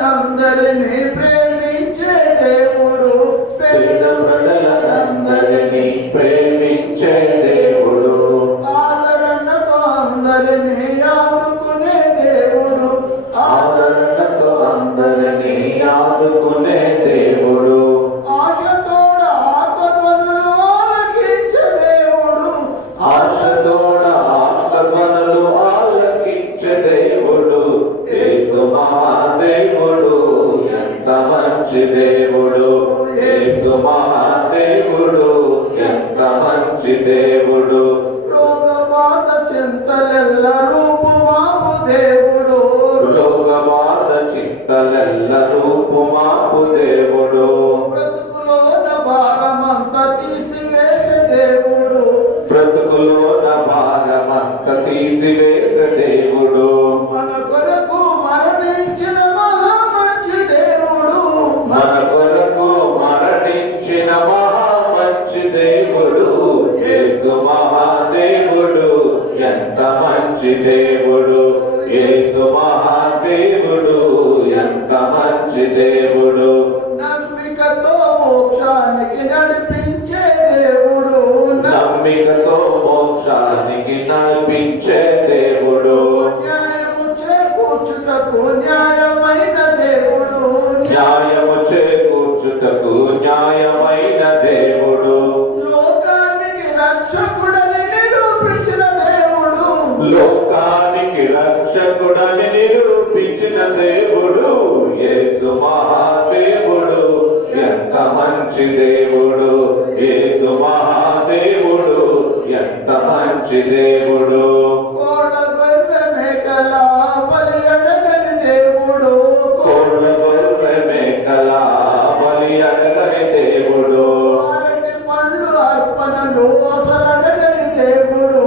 ప్రజలందరినీ ప్రేమించే దేవుడు, పేద ప్రజలందరినీ ప్రేమించే దేవుడు, ఆదరణతో అందరినీ ఆదుకునే దేవుడు, ఆదరణతో అందరినీ ఆదుకునే దేవుడు, ఆశతోడ ఆత్మధ్వనులు ఆలకించే దేవుడు, ఆశతోడ ఆత్మధ్వనులు ఆలకించే దేవుడు. యేసు మహాదేవుడు ఎంత మంచి దేవుడు, యేసు మహాదేవుడు ఎంత మంచి దేవుడు. రోగబాధ చింతలెల్ల రూపుమాపు దేవుడు, రోగబాధ చింతలెల్ల రూపుమాపు దేవుడు, బ్రతుకులోన భారమంతా తీసివేసే దేవుడు, బ్రతుకులోన భారమంత తీసివేసే దేవుడు, మన కొరకు మరణించిన మహా మంచి దేవుడు, మన కొరకు మరణించిన మహా మంచి దేవుడు. యేసు మహాదేవుడు ఎంత మంచి దేవుడు, యేసు మహాదేవుడు ఎంత మంచి దేవుడు. నమ్మికతో మోక్షానికి నడిపించే దేవుడు, నమ్మికతో మోక్షానికి నడిపించే దేవుడు, న్యాయము చేకూర్చుటకు న్యాయమైన దేవుడు, న్యాయము చేకూర్చుటకు న్యాయమైన దేవుడు, లోకానికి రక్షకుడని నిరూపించిన దేవుడు, లోకానికి రక్షకుడని నిరూపించిన దేవుడు. యేసు మహాదేవుడు ఎంత మంచి దేవుడు, యేసు మహాదేవుడు ఎంత మంచి దేవుడు. కోడ గొర్రె మేకల బలి అడగని దేవుడు, కోళ్ళ గొర్రె మేకల బలి అడగని దేవుడు, అరటి పండ్లు అర్పణలు అసలడగని దేవుడు,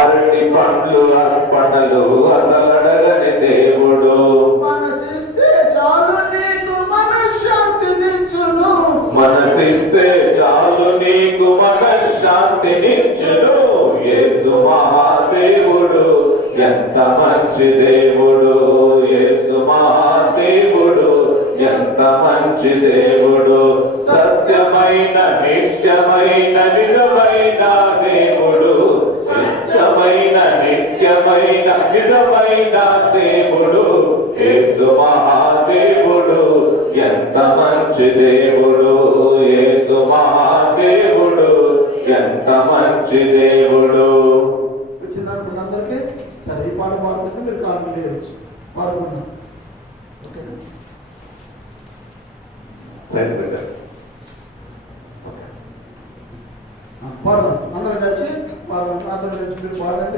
అరటి పండ్లు అర్పణలు అసలడగని దేవుడు, మనసిస్తే చాలు నీకు మనశ్శాంతినిచ్చును, మనసిస్తే చాలు నీకు మనశ్శాంతినిచ్చును. యేసు మహాదేవుడు ఎంత మంచి దేవుడు, యేసు మహాదేవుడు ఎంత మంచి దేవుడు. సత్యమైన నిత్యమైన నిజమైన దేవుడు, సత్యమైన నిత్యమైన నిజమైన దేవుడు. యేసు మహాదేవుడు ఎంత మంచి దేవుడు, యేసు మహాదేవుడు ఎంత మంచి దేవుడు. వచ్చినప్పుడు అందరికీ సరే ఈ పాట పాడుతుంటే మీరు కాళ్ళు లేవచ్చు, పాడుకుందాం. ఓకేనా? సరే పాడదాం, అందరం కలిసి పాడదాం, అందరం కలిసి మీరు పాడండి.